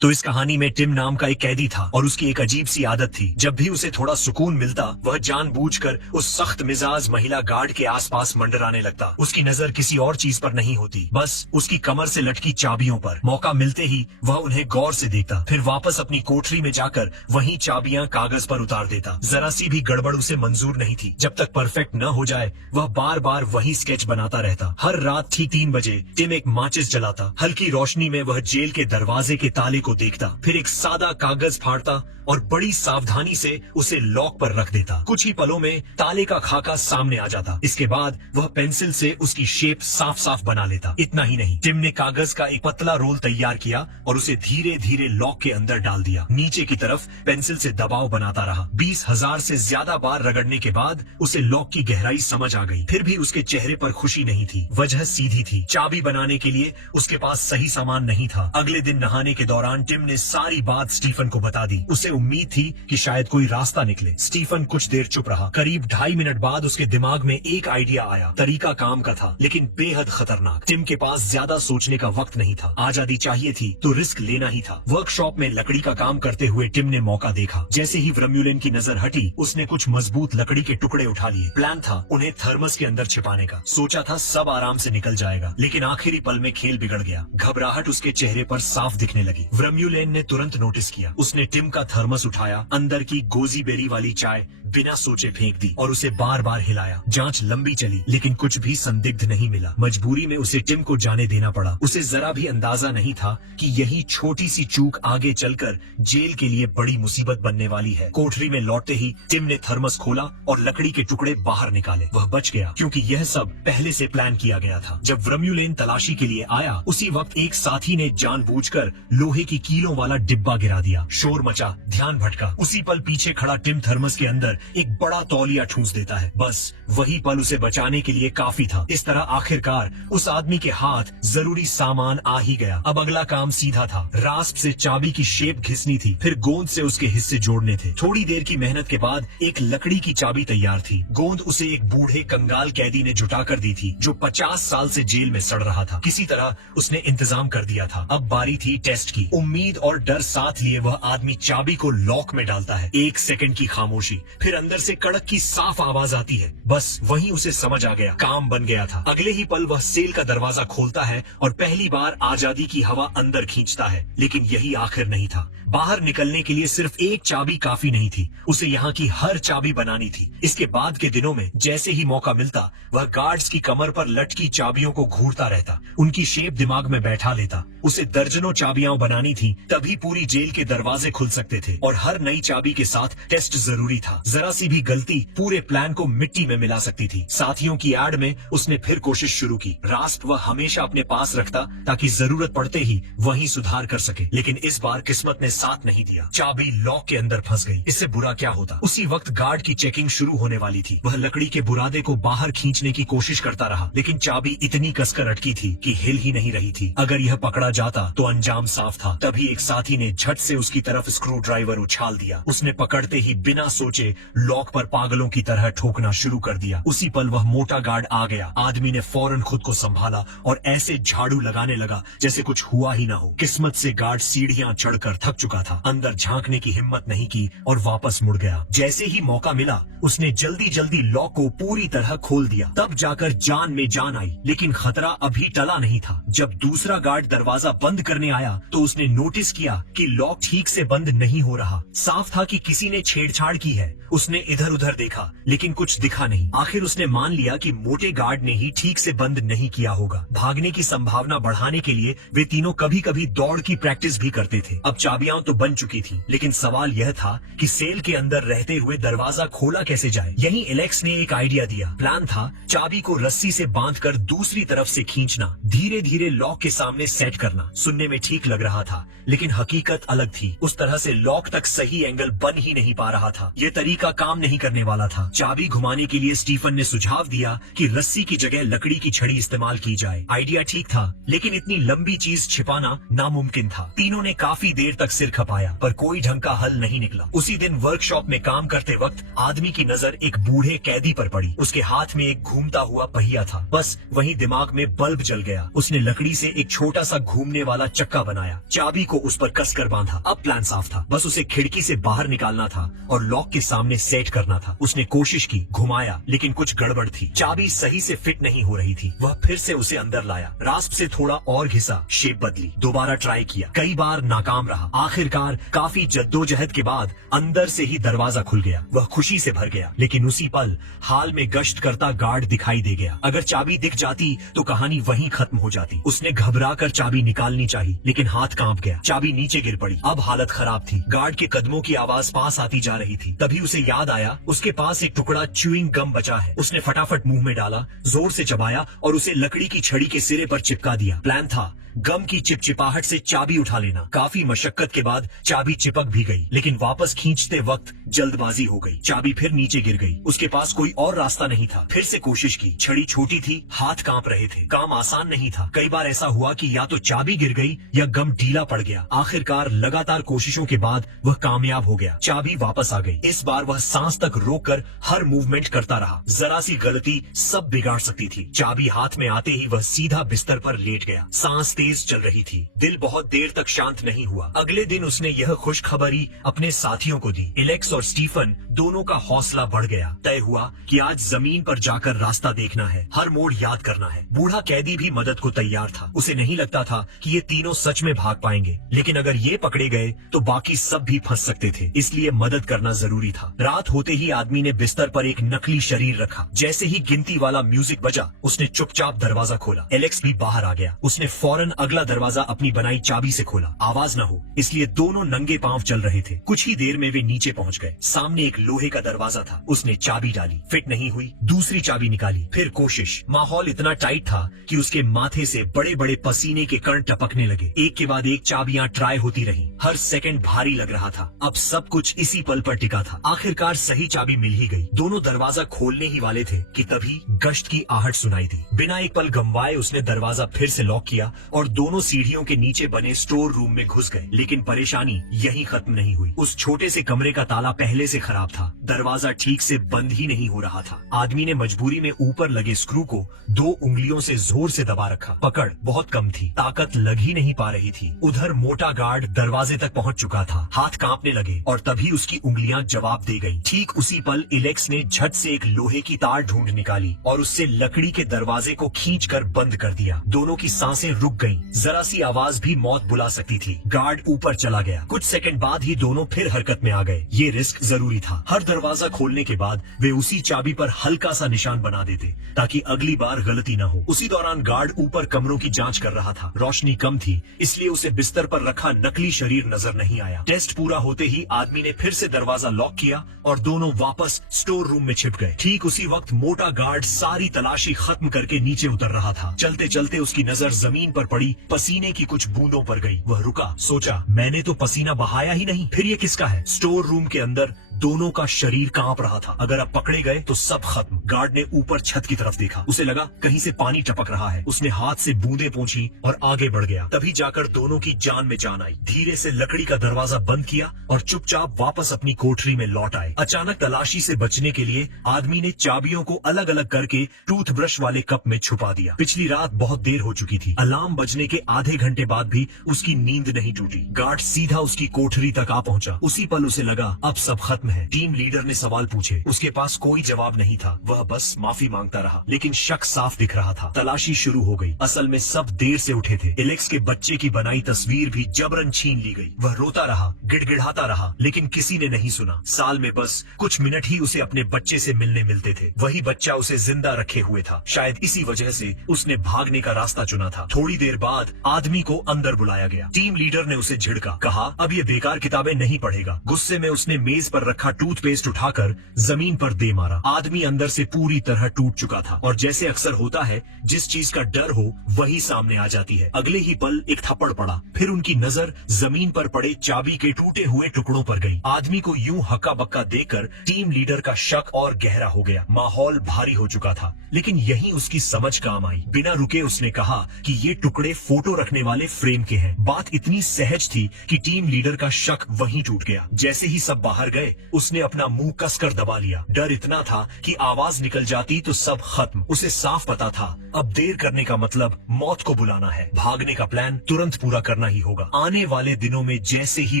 तो इस कहानी में टिम नाम का एक कैदी था और उसकी एक अजीब सी आदत थी। जब भी उसे थोड़ा सुकून मिलता वह जानबूझकर उस सख्त मिजाज महिला गार्ड के आसपास मंडराने लगता। उसकी नजर किसी और चीज पर नहीं होती, बस उसकी कमर से लटकी चाबियों पर। मौका मिलते ही वह उन्हें गौर से देखता, फिर वापस अपनी कोठरी में जाकर वहीं चाबियां कागज पर उतार देता। जरा सी भी गड़बड़ उसे मंजूर नहीं थी। जब तक परफेक्ट न हो जाए वह बार बार वही स्केच बनाता रहता। हर रात ठीक 3 बजे टिम एक माचिस जलाता। हल्की रोशनी में वह जेल के दरवाजे के ताले को देखता, फिर एक सादा कागज फाड़ता और बड़ी सावधानी से उसे लॉक पर रख देता। कुछ ही पलों में ताले का खाका सामने आ जाता। इसके बाद वह पेंसिल से उसकी शेप साफ साफ बना लेता। इतना ही नहीं, टिम ने कागज का एक पतला रोल तैयार किया और उसे धीरे धीरे लॉक के अंदर डाल दिया। नीचे की तरफ पेंसिल से दबाव बनाता रहा। 20,000 से ज्यादा बार रगड़ने के बाद उसे लॉक की गहराई समझ आ गई। फिर भी उसके चेहरे पर खुशी नहीं थी। वजह सीधी थी, चाबी बनाने के लिए उसके पास सही सामान नहीं था। अगले दिन नहाने के दौरान टिम ने सारी बात स्टीफन को बता दी। उसे उम्मीद थी कि शायद कोई रास्ता निकले। स्टीफन कुछ देर चुप रहा। करीब 2.5 मिनट बाद उसके दिमाग में एक आइडिया आया। तरीका काम का था, लेकिन बेहद खतरनाक। टिम के पास ज्यादा सोचने का वक्त नहीं था। आजादी चाहिए थी तो रिस्क लेना ही था। वर्कशॉप में लकड़ी का काम करते हुए टिम ने मौका देखा। जैसे ही वर्म्यूलेन की नजर हटी उसने कुछ मजबूत लकड़ी के टुकड़े उठा लिए। प्लान था उन्हें थर्मस के अंदर छिपाने का। सोचा था सब आराम से निकल जाएगा, लेकिन आखिरी पल में खेल बिगड़ गया। घबराहट उसके चेहरे पर साफ दिखने लगी। वर्म्यूलेन ने तुरंत नोटिस किया। उसने टिम का थर्मस उठाया, अंदर की गोजी बेरी वाली चाय बिना सोचे फेंक दी और उसे बार बार हिलाया। जांच लंबी चली, लेकिन कुछ भी संदिग्ध नहीं मिला। मजबूरी में उसे टिम को जाने देना पड़ा। उसे जरा भी अंदाजा नहीं था कि यही छोटी सी चूक आगे चलकर जेल के लिए बड़ी मुसीबत बनने वाली है। कोठरी में लौटते ही टिम ने थर्मस खोला और लकड़ी के टुकड़े बाहर निकाले। वह बच गया, क्योंकि यह सब पहले से प्लान किया गया था। जब वर्म्यूलेन तलाशी के लिए आया उसी वक्त एक साथी ने जानबूझकर लोहे की कीलों वाला डिब्बा गिरा दिया। शोर मचा, ध्यान भटका। उसी पल पीछे खड़ा टिम थर्मस के अंदर एक बड़ा तौलिया ठूंस देता है। बस वही पल उसे बचाने के लिए काफी था। इस तरह आखिरकार उस आदमी के हाथ जरूरी सामान आ ही गया। अब अगला काम सीधा था। रास्प से चाबी की शेप घिसनी थी, फिर गोंद से उसके हिस्से जोड़ने थे। थोड़ी देर की मेहनत के बाद एक लकड़ी की चाबी तैयार थी। गोंद उसे एक बूढ़े कंगाल कैदी ने जुटा कर दी थी, जो 50 साल से जेल में सड़ रहा था। किसी तरह उसने इंतजाम कर दिया था। अब बारी थी टेस्ट की। उम्मीद और डर साथ लिए वह आदमी चाबी को लॉक में डालता है। 1 सेकंड की खामोशी, फिर अंदर से कड़क की साफ आवाज आती है। बस वहीं उसे समझ आ गया, काम बन गया था। अगले ही पल वह सेल का दरवाजा खोलता है और पहली बार आजादी की हवा अंदर खींचता है। लेकिन यही आखिर नहीं था। बाहर निकलने के लिए सिर्फ एक चाबी काफी नहीं थी, उसे यहाँ की हर चाबी बनानी थी। इसके बाद के दिनों में जैसे ही मौका मिलता वह गार्ड्स की कमर पर लटकी चाबियों को घूरता रहता, उनकी शेप दिमाग में बैठा लेता। उसे दर्जनों चाबियां बनानी थी, तभी पूरी जेल के दरवाजे खुल सकते थे। और हर नई चाबी के साथ टेस्ट जरूरी था। जरा सी भी गलती पूरे प्लान को मिट्टी में मिला सकती थी। साथियों की एड में उसने फिर कोशिश शुरू की। रास्प वह हमेशा अपने पास रखता ताकि जरूरत पड़ते ही वहीं सुधार कर सके। लेकिन इस बार किस्मत ने साथ नहीं दिया। चाबी लॉक के अंदर फंस गई। इससे बुरा क्या होता, उसी वक्त गार्ड की चेकिंग शुरू होने वाली थी। वह लकड़ी के बुरादे को बाहर खींचने की कोशिश करता रहा, लेकिन चाबी इतनी कसकर अटकी थी कि हिल ही नहीं रही थी। अगर यह पकड़ा जाता तो अंजाम साफ था। तभी एक साथी ने झट से उसकी तरफ स्क्रू ड्राइवर उछाल दिया। उसने पकड़ते ही बिना सोचे लॉक पर पागलों की तरह ठोकना शुरू कर दिया। उसी पल वह मोटा गार्ड आ गया। आदमी ने फौरन खुद को संभाला और ऐसे झाड़ू लगाने लगा जैसे कुछ हुआ ही ना हो। किस्मत से गार्ड सीढ़ियां चढ़कर थक चुका था। अंदर झांकने की हिम्मत नहीं की और वापस मुड़ गया। जैसे ही मौका मिला उसने जल्दी जल्दी लॉक को पूरी तरह खोल दिया। तब जाकर जान में जान आई, लेकिन खतरा अभी टला नहीं था। जब दूसरा गार्ड दरवाजा बंद करने आया तो उसने नोटिस किया कि लॉक ठीक से बंद नहीं हो रहा। साफ था कि किसी ने छेड़छाड़ की है। उसने इधर उधर देखा, लेकिन कुछ दिखा नहीं। आखिर उसने मान लिया कि मोटे गार्ड ने ही ठीक से बंद नहीं किया होगा। भागने की संभावना बढ़ाने के लिए वे तीनों कभी कभी दौड़ की प्रैक्टिस भी करते थे। अब चाबियां तो बन चुकी थी, लेकिन सवाल यह था कि सेल के अंदर रहते हुए दरवाजा खोला कैसे जाए। यही एलेक्स ने एक आइडिया दिया। प्लान था चाबी को रस्सी से बांधकर दूसरी तरफ से खींचना, धीरे धीरे लॉक के सामने सेट करना। सुनने में ठीक लग रहा था, लेकिन हकीकत अलग थी। उस तरह से लॉक तक सही एंगल बन ही नहीं पा रहा था। ये तरीका काम नहीं करने वाला था। चाबी घुमाने के लिए स्टीफन ने सुझाव दिया कि रस्सी की जगह लकड़ी की छड़ी इस्तेमाल की जाए। आइडिया ठीक था, लेकिन इतनी लंबी चीज छिपाना नामुमकिन था। तीनों ने काफी देर तक सिर खपाया, पर कोई ढंग का हल नहीं निकला। उसी दिन वर्कशॉप में काम करते वक्त आदमी की नजर एक बूढ़े कैदी पर पड़ी। उसके हाथ में एक घूमता हुआ पहिया था। बस वहीं दिमाग में बल्ब जल गया। उसने लकड़ी से एक छोटा सा घूमने वाला चक्का बनाया। चाबी को उस पर कसकर बांधा। अब प्लान साफ था, बस उसे खिड़की से बाहर निकालना था और लॉक के सामने सेट करना था। उसने कोशिश की, घुमाया, लेकिन कुछ गड़बड़ थी। चाबी सही से फिट नहीं हो रही थी। वह फिर से उसे अंदर लाया, रास्प से थोड़ा और घिसा, शेप बदली, दोबारा ट्राई किया, कई बार नाकाम रहा। आखिरकार काफी जद्दोजहद के बाद अंदर से ही दरवाजा खुल गया। वह खुशी से भर गया, लेकिन उसी पल हाल में गश्त करता गार्ड दिखाई दे गया। अगर चाबी दिख जाती तो कहानी वहीं खत्म हो जाती। उसने घबराकर चाबी निकालनी चाहिए, लेकिन हाथ कांप गया। चाबी नीचे गिर पड़ी। अब हालत खराब थी। गार्ड के कदमों की आवाज पास आती जा रही थी। तभी उसे याद आया उसके पास एक टुकड़ा च्यूइंग गम बचा है। उसने फटाफट मुंह में डाला, जोर से चबाया और उसे लकड़ी की छड़ी के सिरे पर चिपका दिया। प्लान था गम की चिपचिपाहट से चाबी उठा लेना। काफी मशक्कत के बाद चाबी चिपक भी गई, लेकिन वापस खींचते वक्त जल्दबाजी हो गई। चाबी फिर नीचे गिर गई। उसके पास कोई और रास्ता नहीं था। फिर से कोशिश की। छड़ी छोटी थी, हाथ कांप रहे थे। काम आसान नहीं था। कई बार ऐसा हुआ कि या तो चाबी गिर गई या गम ढीला पड़ गया। आखिरकार लगातार कोशिशों के बाद वह कामयाब हो गया। चाबी वापस आ गई। इस बार वह सांस तक रोककर हर मूवमेंट करता रहा। जरा सी गलती सब बिगाड़ सकती थी। चाबी हाथ में आते ही वह सीधा बिस्तर पर लेट गया। सांस तेज चल रही थी। दिल बहुत देर तक शांत नहीं हुआ। अगले दिन उसने यह खुशखबरी अपने साथियों को दी। एलेक्स और स्टीफन दोनों का हौसला बढ़ गया। तय हुआ कि आज जमीन पर जाकर रास्ता देखना है, हर मोड़ याद करना है। बूढ़ा कैदी भी मदद को तैयार था। उसे नहीं लगता था कि ये तीनों सच में भाग पाएंगे, लेकिन अगर ये पकड़े गए तो बाकी सब भी फंस सकते थे, इसलिए मदद करना जरूरी था। रात होते ही आदमी ने बिस्तर पर एक नकली शरीर रखा। जैसे ही गिनती वाला म्यूजिक बजा, उसने चुपचाप दरवाजा खोला। एलेक्स भी बाहर आ गया। उसने फौरन अगला दरवाजा अपनी बनाई चाबी से खोला। आवाज न हो इसलिए दोनों नंगे पांव चल रहे थे। कुछ ही देर में वे नीचे पहुंच गए। सामने एक लोहे का दरवाजा था। उसने चाबी डाली, फिट नहीं हुई। दूसरी चाबी निकाली, फिर कोशिश। माहौल इतना टाइट था कि उसके माथे से बड़े बड़े पसीने के कण टपकने लगे। एक के बाद एक चाबियां ट्राई होती रही। हर सेकंड भारी लग रहा था। अब सब कुछ इसी पल पर टिका था। आखिरकार सही चाबी मिल ही गई। दोनों दरवाजा खोलने ही वाले थे कि तभी गश्त की आहट सुनाई दी। बिना एक पल गंवाए उसने दरवाजा फिर से लॉक किया और दोनों सीढ़ियों के नीचे बने स्टोर रूम में घुस गए। लेकिन परेशानी यहीं खत्म नहीं हुई। उस छोटे से कमरे का ताला पहले से खराब था। दरवाजा ठीक से बंद ही नहीं हो रहा था। आदमी ने मजबूरी में ऊपर लगे स्क्रू को 2 उंगलियों से जोर से दबा रखा। पकड़ बहुत कम थी, ताकत लग ही नहीं पा रही थी। उधर मोटा गार्ड दरवाजे तक पहुंच चुका था। हाथ कांपने लगे और तभी उसकी उंगलियां जवाब दे गईं। ठीक उसी पल इलेक्स ने झट से एक लोहे की तार ढूंढ निकाली और उससे लकड़ी के दरवाजे को खींचकर बंद कर दिया। दोनों की सांसें रुक गईं। जरा सी आवाज भी मौत बुला सकती थी। गार्ड ऊपर चला गया। कुछ सेकंड बाद ही दोनों फिर हरकत में आ गए। ये रिस्क जरूरी था। हर दरवाजा खोलने के बाद वे उसी चाबी पर हल्का सा निशान बना देते ताकि अगली बार गलती न हो। उसी दौरान गार्ड ऊपर कमरों की जांच कर रहा था। रोशनी कम थी, इसलिए उसे बिस्तर पर रखा नकली शरीर नजर नहीं आया। टेस्ट पूरा होते ही आदमी ने फिर से दरवाजा लॉक किया और दोनों वापस स्टोर रूम में छिप गए। ठीक उसी वक्त मोटा गार्ड सारी तलाशी खत्म करके नीचे उतर रहा था। चलते चलते उसकी नजर जमीन पर पड़ी पसीने की कुछ बूंदों पर गई। वह रुका, सोचा मैंने तो पसीना बहाया ही नहीं, फिर ये किसका है? स्टोर रूम के अंदर दोनों का शरीर कांप रहा था। अगर अब पकड़े गए तो सब खत्म। गार्ड ने ऊपर छत की तरफ देखा। उसे लगा कहीं से पानी टपक रहा है। उसने हाथ से बूंदें पोंछी और आगे बढ़ गया। तभी जाकर दोनों की जान में जान आई। धीरे से लकड़ी का दरवाजा बंद किया और चुपचाप वापस अपनी कोठरी में लौट आए। अचानक तलाशी से बचने के लिए आदमी ने चाबियों को अलग अलग करके टूथब्रश वाले कप में छुपा दिया। पिछली रात बहुत देर हो चुकी थी। अलार्म बजने के आधे घंटे बाद भी उसकी नींद नहीं टूटी। गार्ड सीधा उसकी कोठरी तक आ पहुंचा। उसी पल उसे लगा अब सब खत्म है। टीम लीडर ने सवाल पूछे, उसके पास कोई जवाब नहीं था। वह बस माफी मांगता रहा, लेकिन शक साफ दिख रहा था। तलाशी शुरू हो गई। असल में सब देर से उठे थे। एलेक्स के बच्चे की बनाई तस्वीर भी जबरन छीन ली गई। वह रोता रहा, गिड़गिड़ाता रहा, लेकिन किसी ने नहीं सुना। साल में बस कुछ मिनट ही उसे अपने बच्चे से मिलने मिलते थे। वही बच्चा उसे जिंदा रखे हुए था। शायद इसी वजह से उसने भागने का रास्ता चुना था। थोड़ी देर बाद आदमी को अंदर बुलाया गया। टीम लीडर ने उसे झिड़का, कहा अब ये बेकार किताबें नहीं पढ़ेगा। गुस्से में उसने मेज पर रखा टूथपेस्ट उठाकर जमीन पर दे मारा। आदमी अंदर से पूरी तरह टूट चुका था और जैसे अक्सर होता है, जिस चीज का डर हो वही सामने आ जाती है। अगले ही पल एक थप्पड़ पड़ा। फिर उनकी नजर जमीन पर पड़े चाबी के टूटे हुए टुकड़ों पर गई। आदमी को यूं हक्का बक्का देखकर टीम लीडर का शक और गहरा हो गया। माहौल भारी हो चुका था, लेकिन यही उसकी समझ काम आई। बिना रुके उसने कहा कि ये टुकड़े फोटो रखने वाले फ्रेम के हैं। बात इतनी सहज थी कि टीम लीडर का शक वहीं टूट गया। जैसे ही सब बाहर गए, उसने अपना मुंह कसकर दबा लिया। डर इतना था कि आवाज निकल जाती तो सब खत्म। उसे साफ पता था अब देर करने का मतलब मौत को बुलाना है। भागने का प्लान तुरंत पूरा करना ही होगा। आने वाले दिनों में जैसे ही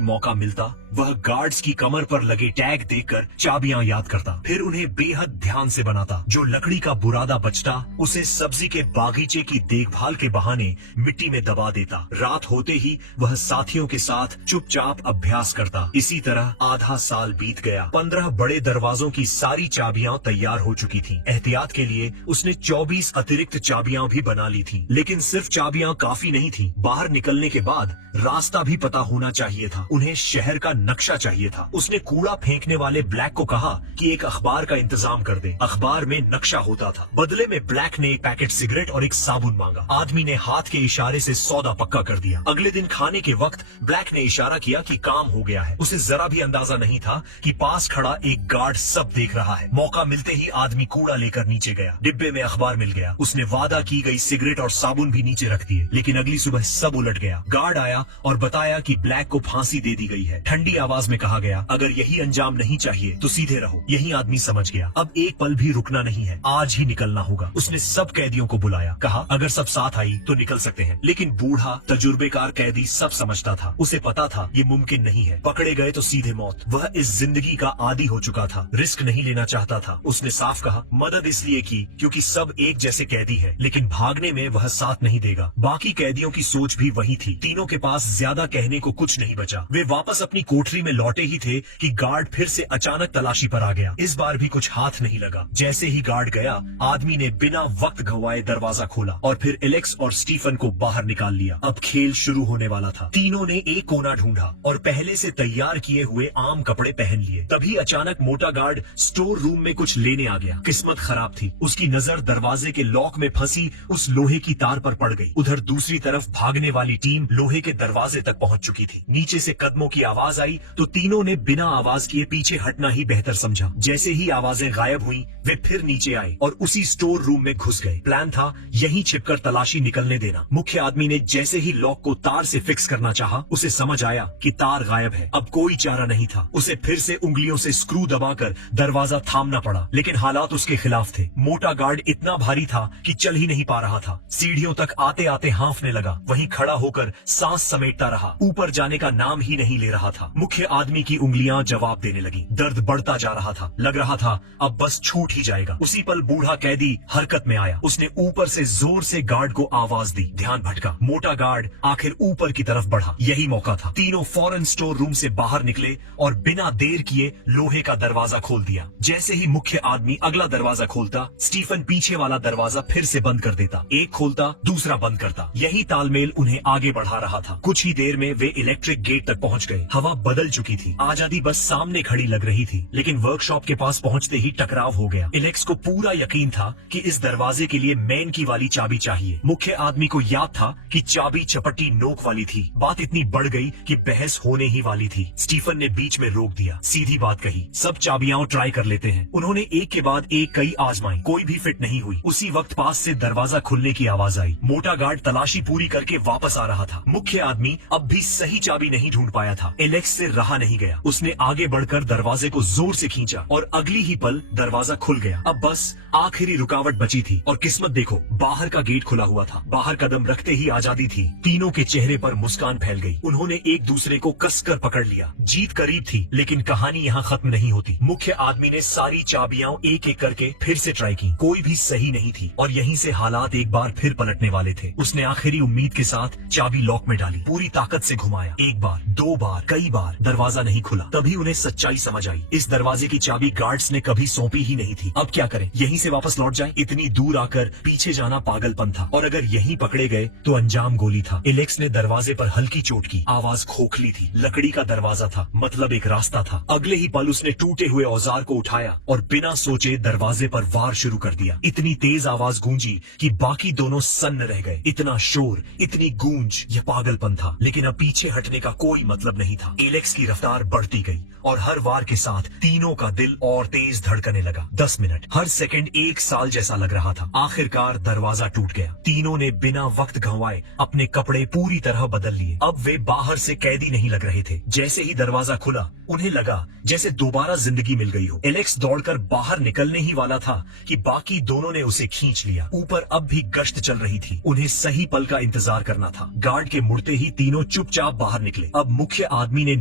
मौका मिलता वह गार्ड्स की कमर पर लगे टैग देखकर चाबियां याद करता, फिर उन्हें बेहद ध्यान से बनाता। जो लकड़ी का बुरादा बचता उसे सब्जी के बागीचे की देखभाल के बहाने मिट्टी में दबा देता। रात होते ही वह साथियों के साथ चुपचाप अभ्यास करता। इसी तरह आधा साल बीत गया। 15 बड़े दरवाजों की सारी चाबियां तैयार हो चुकी थीं। एहतियात के लिए उसने 24 अतिरिक्त चाबियां भी बना ली थी। लेकिन सिर्फ चाबियां काफी नहीं थी। बाहर निकलने के बाद रास्ता भी पता होना चाहिए था। उन्हें शहर का नक्शा चाहिए था। उसने कूड़ा फेंकने वाले ब्लैक को कहा कि एक अखबार का इंतजाम कर दे। अखबार में नक्शा होता था। बदले में ब्लैक ने एक पैकेट सिगरेट और एक साबुन मांगा। आदमी ने हाथ के इशारे से सौदा पक्का कर दिया। अगले दिन खाने के वक्त ब्लैक ने इशारा किया कि काम हो गया है। उसे जरा भी अंदाजा नहीं था कि पास खड़ा एक गार्ड सब देख रहा है। मौका मिलते ही आदमी कूड़ा लेकर नीचे गया। डिब्बे में अखबार मिल गया। उसने वादा की गई सिगरेट और साबुन भी नीचे रख दिए। लेकिन अगली सुबह सब उलट गया। गार्ड आया और बताया कि ब्लैक को फांसी दे दी गई है। ठंडी आवाज में कहा गया, अगर यही अंजाम नहीं चाहिए तो सीधे रहो। यही आदमी समझ गया अब एक पल भी रुकना नहीं है, आज ही निकलना होगा। उसने सब कैदियों को बुलाया। कहा अगर सब साथ आई तो निकल सकते हैं। लेकिन बूढ़ा तजुर्बेकार कैदी सब समझता था। उसे पता था ये मुमकिन नहीं है। पकड़े गए तो सीधे मौत। वह इस जिंदगी का आदी हो चुका था। रिस्क नहीं लेना चाहता था। उसने साफ कहा मदद इसलिए की क्योंकि सब एक जैसे कैदी है। लेकिन भागने में वह साथ नहीं देगा। बाकी कैदियों की सोच भी वही थी। तीनों के पास ज्यादा कहने को कुछ नहीं बचा। वे वापस अपनी कोठरी में लौटे ही थे कि गार्ड फिर से अचानक तलाशी पर आ गया। इस बार भी कुछ हाथ नहीं लगा। जैसे ही गार्ड गया आदमी ने बिना वक्त गंवाए दरवाजा खोला और फिर एलेक्स और स्टीफन को बाहर निकाल लिया। अब खेल शुरू होने वाला था। तीनों ने एक कोना ढूंढा और पहले से तैयार किए हुए आम कपड़े पहन लिए। तभी अचानक मोटा गार्ड स्टोर रूम में कुछ लेने आ गया। किस्मत खराब थी। उसकी नजर दरवाजे के लॉक में फंसी उस लोहे की तार पर पड़ गई। उधर दूसरी तरफ भागने वाली टीम लोहे के दरवाजे तक पहुंच चुकी थी। नीचे से कदमों की आवाज आई तो तीनों ने बिना आवाज किए पीछे हटना ही बेहतर समझा। जैसे ही आवाजें गायब हुई वे फिर नीचे आए और उसी स्टोर रूम में घुस गए। प्लान था यहीं छिपकर तलाशी निकलने देना। मुख्य आदमी ने जैसे ही लॉक को तार से फिक्स करना चाहा उसे समझ आया कि तार गायब है। अब कोई चारा नहीं था। उसे फिर से उंगलियों से स्क्रू दबाकर दरवाजा थामना पड़ा। लेकिन हालात उसके खिलाफ थे। मोटा गार्ड इतना भारी था कि चल ही नहीं पा रहा था। सीढ़ियों तक आते आते हांफने लगा। वहीं खड़ा होकर सांस समेटता रहा। ऊपर जाने का नाम ही नहीं ले रहा था। मुख्य आदमी की उंगलियां जवाब देने लगी। दर्द बढ़ता जा रहा था। लग रहा था अब बस छूट ही जाएगा। उसी पल बूढ़ा कैदी हरकत में आया। उसने ऊपर से जोर से गार्ड को आवाज दी। ध्यान भटका। मोटा गार्ड आखिर ऊपर की तरफ बढ़ा। यही मौका था। तीनों फौरन स्टोर रूम से बाहर निकले और बिना देर किए लोहे का दरवाजा खोल दिया। जैसे ही मुख्य आदमी अगला दरवाजा खोलता स्टीफन पीछे वाला दरवाजा फिर से बंद कर देता। एक खोलता दूसरा बंद करता। यही तालमेल उन्हें आगे बढ़ा रहा था। कुछ ही देर में वे इलेक्ट्रिक गेट तक पहुंच गए। हवा बदल चुकी थी। आजादी बस सामने खड़ी लग रही थी। लेकिन वर्कशॉप के पास पहुंचते ही टकराव हो गया। एलेक्स को पूरा यकीन था कि इस दरवाजे के लिए मैन की वाली चाबी चाहिए। मुख्य आदमी को याद था कि चाबी चपटी नोक वाली थी। बात इतनी बढ़ गई कि बहस होने ही वाली थी। स्टीफन ने बीच में रोक दिया। सीधी बात कही, सब चाबियां ट्राई कर लेते हैं। उन्होंने एक के बाद एक कई आजमाई। कोई भी फिट नहीं हुई। उसी वक्त पास से दरवाजा खुलने की आवाज आई। मोटा गार्ड तलाशी पूरी करके वापस आ रहा था। मुख्य आदमी अब भी सही चाबी नहीं ढूंढ पाया था। एलेक्स से रहा नहीं गया। उसने आगे बढ़कर दरवाजे को जोर से खींचा और अगली ही पल दरवाजा खुल गया। अब बस आखिरी रुकावट बची थी और किस्मत देखो, बाहर का गेट खुला हुआ था। बाहर कदम रखते ही आजादी थी। तीनों के चेहरे पर मुस्कान फैल गई। उन्होंने एक दूसरे को कसकर पकड़ लिया। जीत करीब थी लेकिन कहानी यहाँ खत्म नहीं होती। मुख्य आदमी ने सारी चाबियां एक एक करके फिर से ट्राई की। कोई भी सही नहीं थी और यहीं से हालात एक बार फिर पलटने वाले थे। उसने आखिरी उम्मीद के साथ चाबी लॉक में डाली। पूरी ताकत से घुमाया। एक बार, दो बार, कई बार दरवाजा नहीं खुला। तभी उन्हें सच्चाई समझ आई। इस दरवाजे की चाबी गार्ड्स ने कभी सौंपी ही नहीं थी। अब क्या करें? यहीं से वापस लौट जाएं? इतनी दूर आकर पीछे जाना पागलपन था और अगर यहीं पकड़े गए तो अंजाम गोली था। एलेक्स ने दरवाजे पर हल्की चोट की। आवाज खोखली थी। लकड़ी का दरवाजा था, मतलब एक रास्ता था। अगले ही पल उसने टूटे हुए औजार को उठाया और बिना सोचे दरवाजे पर वार शुरू कर दिया। इतनी तेज आवाज गूंजी कि बाकी दोनों सन्न रह गए। इतना शोर, इतनी गूंज, यह पागलपन था। लेकिन अब पीछे हटने का कोई मतलब नहीं था। एलेक्स की रफ्तार बढ़ती गई और हर वार के साथ तीनों का दिल और तेज धड़कने लगा। 10 मिनट, हर सेकंड एक साल जैसा लग रहा था। आखिरकार दरवाजा टूट गया। तीनों ने बिना वक्त गंवाए अपने कपड़े पूरी तरह बदल लिए। अब वे बाहर से कैदी नहीं लग रहे थे। जैसे ही दरवाजा खुला उन्हें लगा लगा जैसे दोबारा जिंदगी मिल गई हो। एलेक्स दौड़कर बाहर निकलने ही वाला था कि बाकी दोनों ने उसे खींच लिया। ऊपर अब भी गश्त चल रही थी, उन्हें सही पल का इंतजार करना था। गार्ड के मुड़ते ही तीनों चुपचाप बाहर निकले। अब मुख्य आदमी ने